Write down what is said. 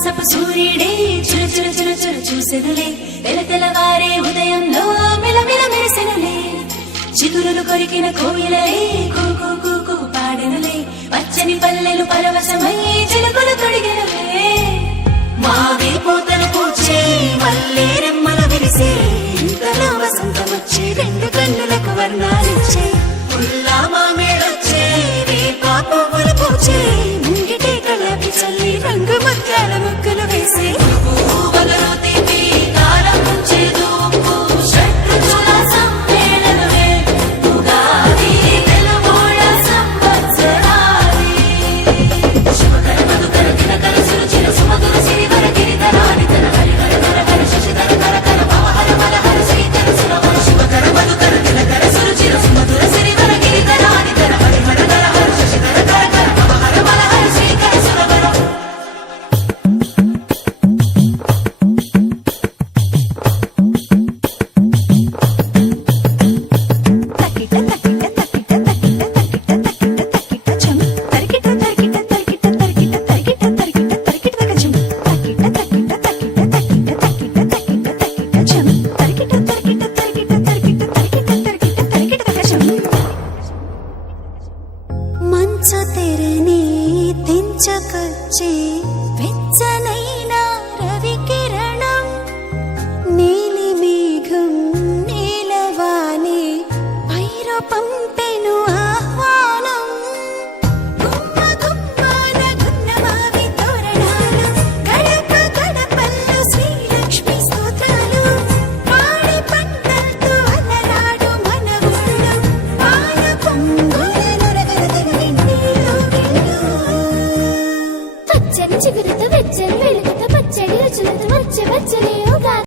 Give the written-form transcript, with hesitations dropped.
మాసపు సూర్యుడే చుర చుర చుర చుర చూసెనులే తెలవారే ఉదయంలో మిలమిల మెరిసెనులే చిగురులు కొరికిన కోయిలలే కూకు కూకు పాడెనులే పచ్చని పల్లెలు పరవశమై చిలుకలు తొడిగెనులే మావి పూతలు పూచే మల్లె రెమ్మలు విరిసే ఇంతలో వసంతం వచ్చే రెండు కన్నులకు వర్ణాలిచ్చే పుల్లా మామేడొచ్చే వేప పువ్వులు పూచే ముంగిటే కలపి చల్లి రంగు ముత్యాల ముగ్గులు వేసే పువ్వులు తీపి కాలం ముంచేదు ఉప్పు షడ్రుచుల సమ్మేళనమే ఉగాది తెలుగోళ్ళ సంవత్సరాది శుభకర మధుకర దినకర సురుచిర సుమధుర సిరివర గిరిధరాని తన హరిహర ధర హర శశిధర కర కర పవహర మలహర శ్రీకర సురవర శుభకర మధుకర దినకర సురుచిర సుమధుర సిరివర గిరిధరాని తన హరిహర ధర హర శశిధర కర కర పవహర మలహర శ్రీకర సురవర మంచు తెరని తెంచుకొచ్చే వెచ్చనైన రవి కిరణం నీలి మేఘం నీలవానే పైరు పంపెను ఆహ్వానం గుమ్మ గుమ్మాన గున్నమావి తోరణాలు గడప గడపల్లో శ్రీలక్ష్మి స్తోత్రాలు పాడి పంటలతో అలరాడు మన ఊళ్ళో పాల పొంగుల నురగలగల వెన్నెల్లో వెళ్ళు. పచ్చని చిగురుతో వెచ్చని వెలుగుతో